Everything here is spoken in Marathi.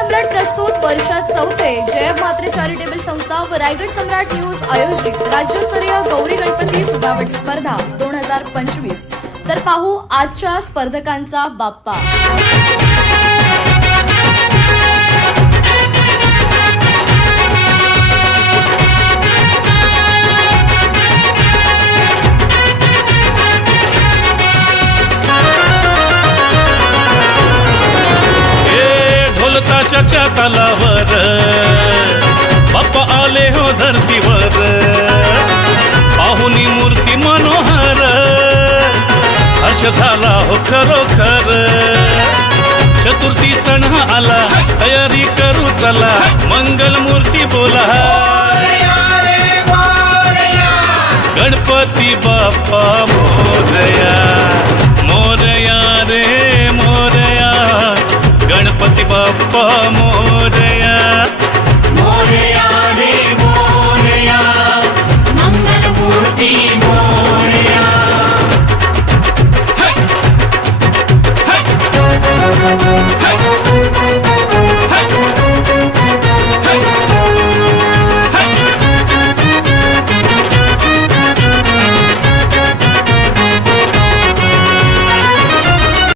सम्राट प्रस्तुत वर्षात चौथे जय म्हात्रे चॅरिटेबल संस्था व रायगड सम्राट न्यूज आयोजित राज्यस्तरीय गौरी गणपती सजावट स्पर्धा 2025। तर पाहू आजच्या स्पर्धकांचा बाप्पा। ताशाच्या तालावर बाप्पा आले हो धरतीवर, पाहुनी मूर्ती मनोहर, हर्ष झाला हो खरोखर। चतुर्थी सण आला, तयारी करू चला, मंगल मूर्ती बोला, गणपती बाप्पा मोरया, मोरया रे मोरया, गणपती बाप्पा मोरया।